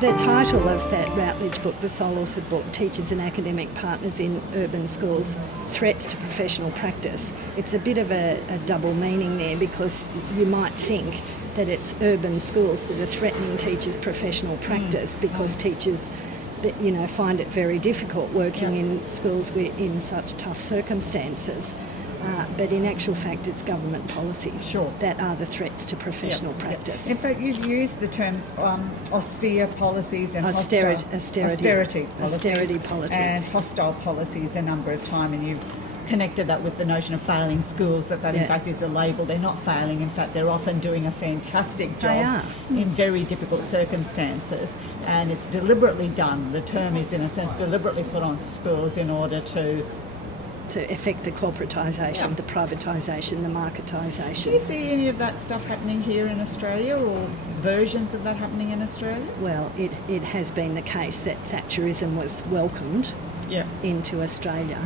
The title of that Routledge book, the sole-authored book, Teachers and Academic Partners in Urban Schools, Threats to Professional Practice. It's a bit of a double meaning there, because you might think that it's urban schools that are threatening teachers' professional practice because teachers find it very difficult working in schools in such tough circumstances. But in actual fact, it's government policies that are the threats to professional practice. In fact, you've used the terms austere policies and austerity policies and hostile policies a number of times, and you've connected that with the notion of failing schools, that in fact is a label. They're not failing. In fact, they're often doing a fantastic job in very difficult circumstances, and it's deliberately done. The term is, in a sense, deliberately put on schools in order to affect the corporatisation, the privatisation, the marketisation. Do you see any of that stuff happening here in Australia, or versions of that happening in Australia? Well, it has been the case that Thatcherism was welcomed into Australia.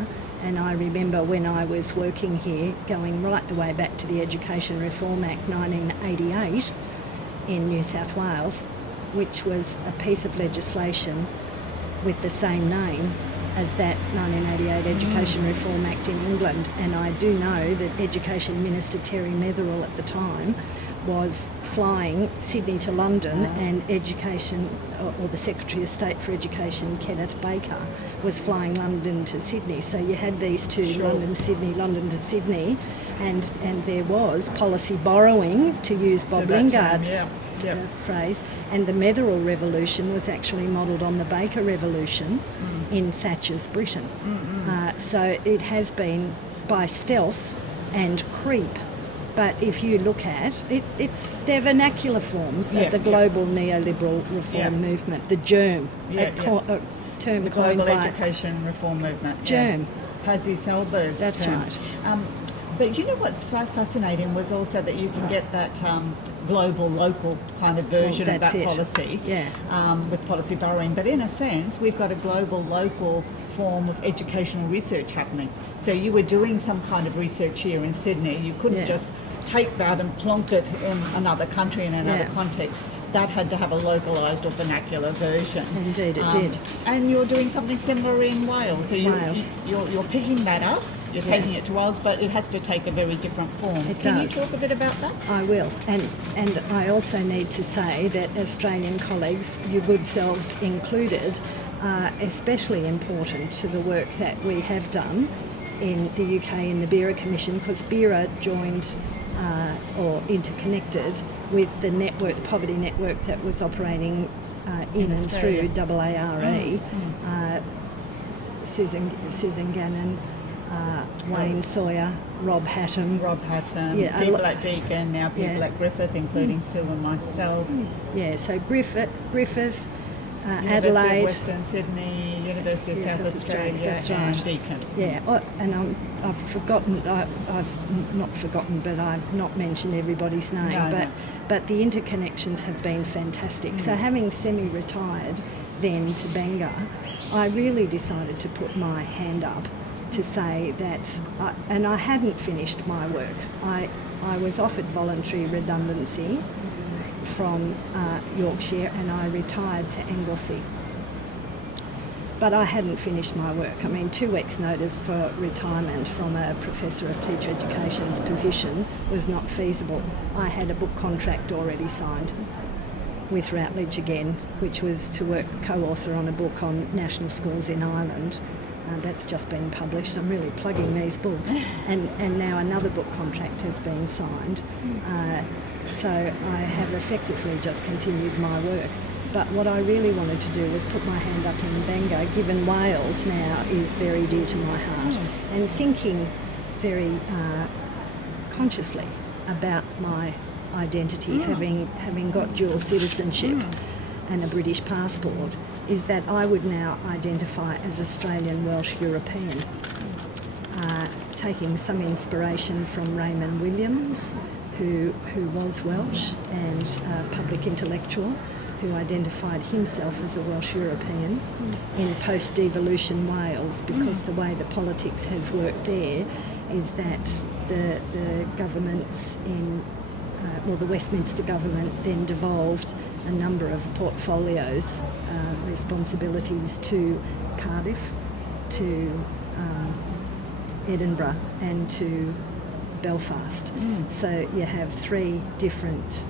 And I remember when I was working here, going right the way back to the Education Reform Act 1988 in New South Wales, which was a piece of legislation with the same name as that 1988 Education Reform Act in England. And I do know that Education Minister Terry Metherell at the time was flying Sydney to London, and Education, or the Secretary of State for Education, Kenneth Baker, was flying London to Sydney. So you had these two, London to Sydney, and there was policy borrowing, to use Bob Lingard's phrase, and the Metherell Revolution was actually modelled on the Baker Revolution in Thatcher's Britain. So it has been by stealth and creep. But if you look at it, they're vernacular forms of the global neoliberal reform movement, the GIER, a term the coined Global by Education Reform Movement. GIER. Pazzi Selberg's That's term. right. But you know what's fascinating was also that you can get that global, local kind of version of that policy with policy borrowing. But in a sense, we've got a global, local form of educational research happening. So you were doing some kind of research here in Sydney. You couldn't just take that and plonk it in another country, in another context. That had to have a localised or vernacular version. Indeed, it did. And you're doing something similar in Wales. So you're picking that up. You're taking it to Wales, but it has to take a very different form. Can you talk a bit about that? I will. And I also need to say that Australian colleagues, your good selves included, are especially important to the work that we have done in the UK in the GIER Commission, because GIER joined or interconnected with the network, the poverty network that was operating in and through AARE. Susan Gannon, Wayne Sawyer, Rob Hatton, people at Deakin, now people at Griffith, including Sue and myself. So Griffith, University Adelaide, of Western Sydney, University of South Australia, that's and right. Deakin. And I've forgotten, I've not forgotten, but I've not mentioned everybody's name, but the interconnections have been fantastic. So having semi-retired then to Bangor, I really decided to put my hand up to say that, and I hadn't finished my work. I was offered voluntary redundancy from Yorkshire, and I retired to Anglesey. But I hadn't finished my work. I mean, 2 weeks' notice for retirement from a Professor of Teacher Education's position was not feasible. I had a book contract already signed with Routledge again, which was to work co-author on a book on national schools in Ireland. That's just been published. I'm really plugging these books. And now another book contract has been signed. So I have effectively just continued my work. But what I really wanted to do was put my hand up in Bangor, given Wales now is very dear to my heart, and thinking very consciously about my identity, having got dual citizenship and a British passport, is that I would now identify as Australian, Welsh, European, taking some inspiration from Raymond Williams, who was Welsh and a public intellectual, who identified himself as a Welsh European in post-devolution Wales, because the way the politics has worked there is that the governments in the Westminster government then devolved a number of portfolios, responsibilities to Cardiff, to Edinburgh and to Belfast. So you have 3 different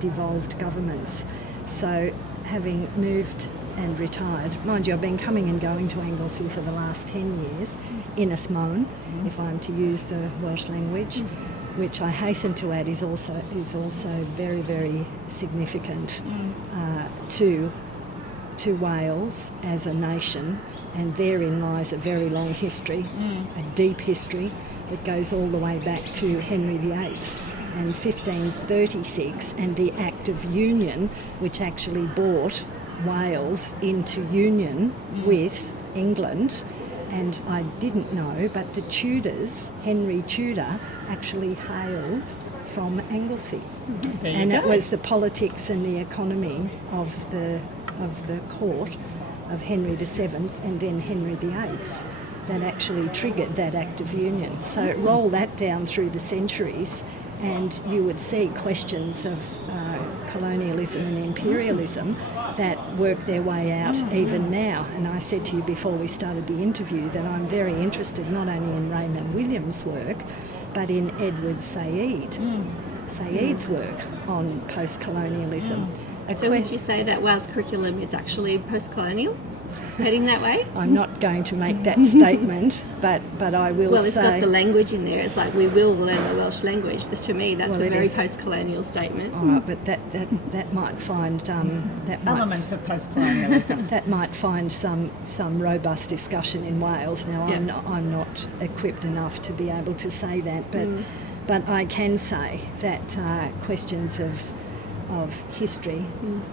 devolved governments. So having moved and retired, mind you, I've been coming and going to Anglesey for the last 10 years, Ynys Môn, if I'm to use the Welsh language, which I hasten to add is also very, very significant to Wales as a nation, and therein lies a very long history, a deep history that goes all the way back to Henry VIII and 1536, and the Act of Union, which actually brought Wales into union with England. And I didn't know, but the Tudors, Henry Tudor, actually hailed from Anglesey. And it was the politics and the economy of the court of Henry VII and then Henry VIII that actually triggered that Act of Union. So roll that down through the centuries and you would see questions of colonialism and imperialism that work their way out even now. And I said to you before we started the interview that I'm very interested not only in Raymond Williams' work, but in Edward Said's work on post-colonialism. So would you say that Wales curriculum is actually post-colonial, heading that way? I'm not going to make that statement, but I will say... Well, it's got the language in there. It's like, we will learn the Welsh language. To me, that's a very post-colonial statement. All right, but that might find... elements of post-colonialism. That might find some robust discussion in Wales. Now, I'm not equipped enough to be able to say that, but I can say that questions of history,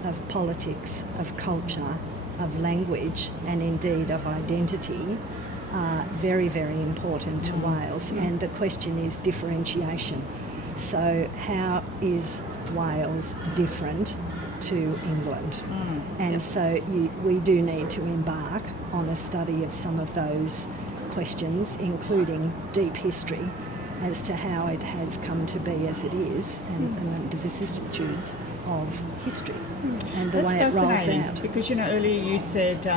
of politics, of culture, of language, and indeed of identity are very, very important to Wales. And the question is differentiation. So how is Wales different to England? And so we do need to embark on a study of some of those questions, including deep history, as to how it has come to be as it is, and the vicissitudes of history and the way it rolls out. Because earlier you said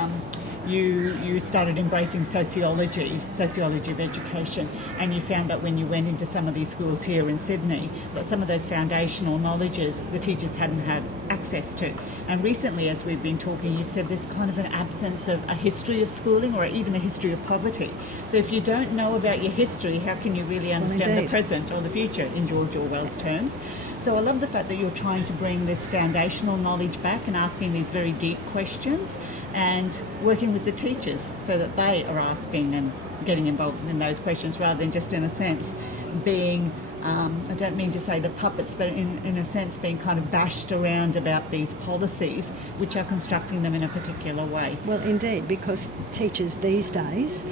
you started embracing sociology of education, and you found that when you went into some of these schools here in Sydney, that some of those foundational knowledges the teachers hadn't had access to. And recently, as we've been talking, you've said there's kind of an absence of a history of schooling or even a history of poverty. So if you don't know about your history, how can you really understand the present or the future in George Orwell's terms? So I love the fact that you're trying to bring this foundational knowledge back and asking these very deep questions and working with the teachers so that they are asking and getting involved in those questions rather than just, in a sense, being, I don't mean to say the puppets, but in a sense being kind of bashed around about these policies which are constructing them in a particular way. Well, indeed, because teachers these days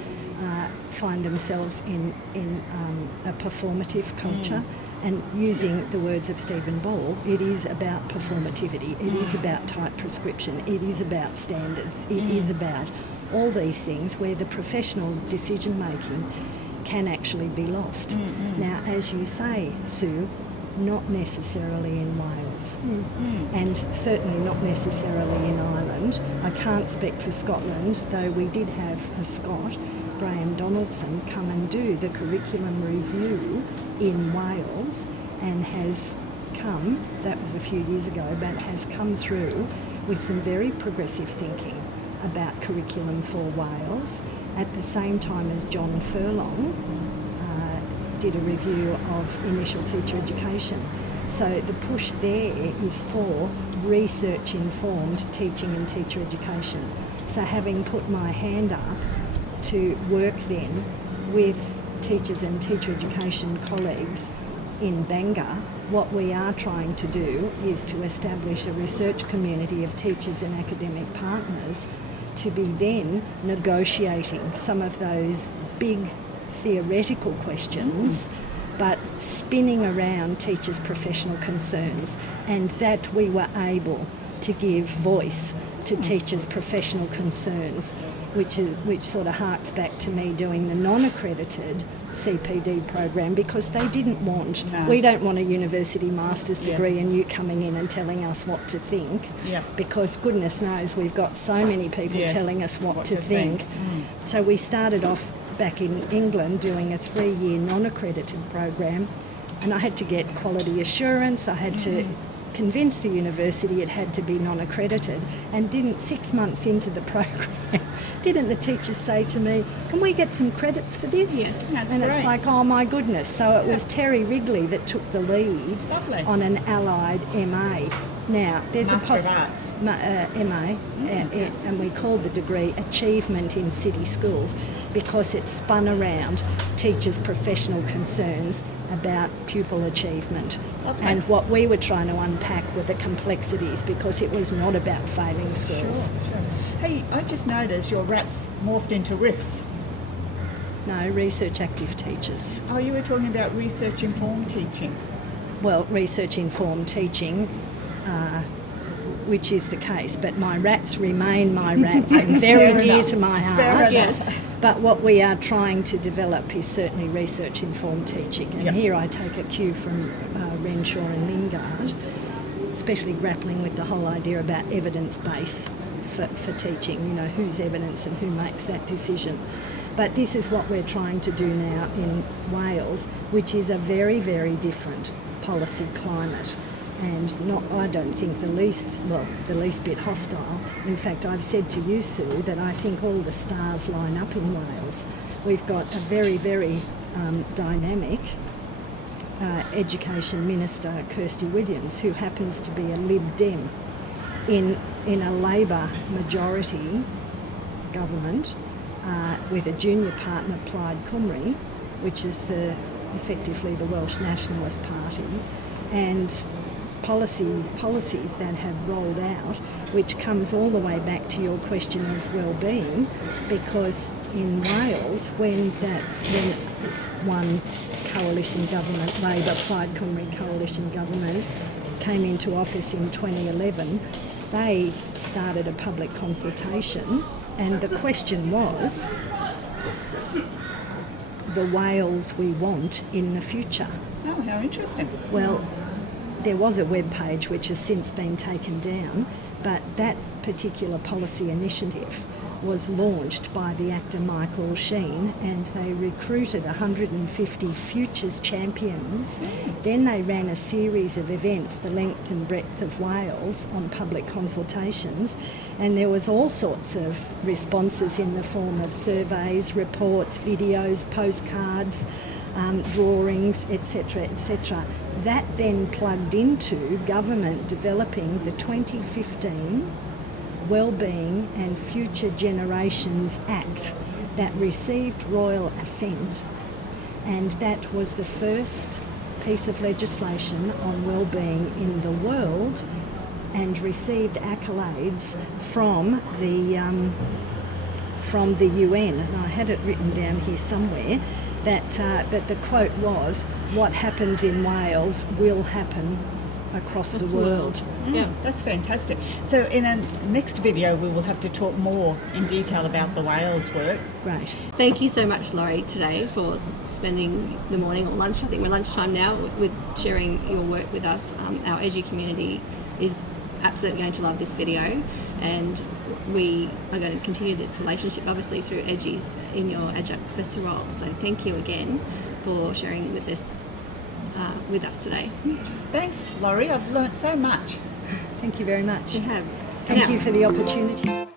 find themselves in a performative culture. And using the words of Stephen Ball, it is about performativity, it is about tight prescription, it is about standards, it is about all these things where the professional decision making can actually be lost. Now, as you say, Sue, not necessarily in Wales, and certainly not necessarily in Ireland. I can't speak for Scotland, though we did have a Scot, Graham Donaldson, come and do the curriculum review in Wales, and has come, that was a few years ago, but has come through with some very progressive thinking about curriculum for Wales, at the same time as John Furlong did a review of initial teacher education. So the push there is for research-informed teaching and teacher education. So having put my hand up to work then with teachers and teacher education colleagues in Bangor, what we are trying to do is to establish a research community of teachers and academic partners to be then negotiating some of those big theoretical questions, but spinning around teachers' professional concerns, and that we were able to give voice to teachers' professional concerns, which sort of harks back to me doing the non-accredited CPD program, because they didn't want, we don't want a university master's degree and you coming in and telling us what to think, because goodness knows we've got so many people telling us what to think. So we started off back in England doing a 3-year non-accredited program, and I had to get quality assurance, I had to convince the university it had to be non-accredited, and 6 months into the program, didn't the teachers say to me, can we get some credits for this? Yes, that's and great. It's like, oh my goodness. So it was Terry Wrigley that took the lead on an allied MA. Now, there's Master of Arts. MA, and we called the degree Achievement in City Schools, because it spun around teachers' professional concerns about pupil achievement. And what we were trying to unpack were the complexities, because it was not about failing schools. Sure. Hey, I just noticed your RATs morphed into RIFs. No, research active teachers. Oh, you were talking about research-informed teaching. Well, research-informed teaching, which is the case, but my RATs remain my RATs and very dear to my heart. Yes. But what we are trying to develop is certainly research-informed teaching. And here I take a cue from Renshaw and Lingard, especially grappling with the whole idea about evidence base for teaching, you know, whose evidence and who makes that decision. But this is what we're trying to do now in Wales, which is a very, very different policy climate. And not, I don't think the least bit hostile. In fact, I've said to you, Sue, that I think all the stars line up in Wales. We've got a very, very dynamic Education Minister, Kirsty Williams, who happens to be a Lib Dem in a Labor majority government with a junior partner, Plaid Cymru, which is effectively the Welsh Nationalist Party, and policies that have rolled out, which comes all the way back to your question of well-being, because in Wales, when one coalition government, Labor Plaid Cymru coalition government, came into office in 2011, they started a public consultation, and the question was the Wales we want in the future. Oh, how interesting. Well, there was a web page which has since been taken down, but that particular policy initiative was launched by the actor Michael Sheen, and they recruited 150 futures champions. Then they ran a series of events, the length and breadth of Wales, on public consultations, and there was all sorts of responses in the form of surveys, reports, videos, postcards, drawings, etc., etc. That then plugged into government developing the 2015 Wellbeing and Future Generations Act that received royal assent, and that was the first piece of legislation on wellbeing in the world, and received accolades from the UN. And I had it written down here somewhere. That the quote was, "What happens in Wales will happen across the world." Yeah, that's fantastic. So in a next video, we will have to talk more in detail about the Wales work. Right. Thank you so much, Laurie, today for spending the morning or lunch. I think we're lunchtime now with sharing your work with us. Our EDJEE community is absolutely going to love this video, and we are going to continue this relationship obviously through EDJEE in your adjunct professor role. So thank you again for sharing with this with us today. Thanks, Laurie. I've learnt so much. Thank you very much. You have. Thank you for the opportunity.